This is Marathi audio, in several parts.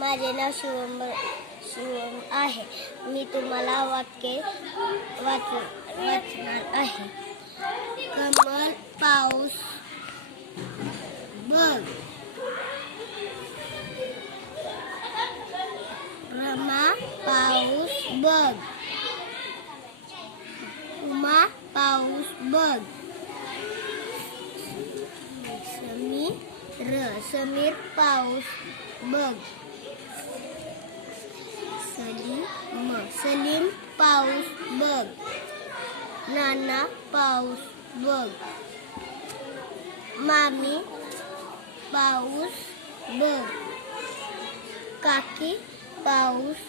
माझे नाव शिवम शिवम आहे. मी तुम्हाला वाक्य वाच वाचणार आहे. कमल पाऊस बघ. रमा पाऊस बघ. उमा पाऊस बघ. समीर समीर पाऊस बघ. सलीम सलीम पाऊस बघ नाना पाऊस बघ मामी पाऊस बघ काकी पाऊस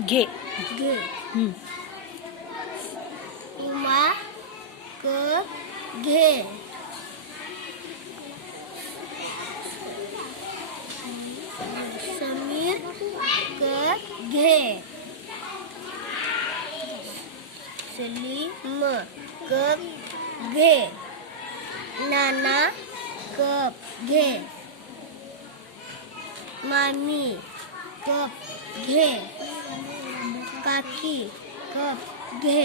क घे. हं. उमा क घे. समीर क घे. सलीम कप घे. नाना कप घे. मामी कप घे. পাখি ঘে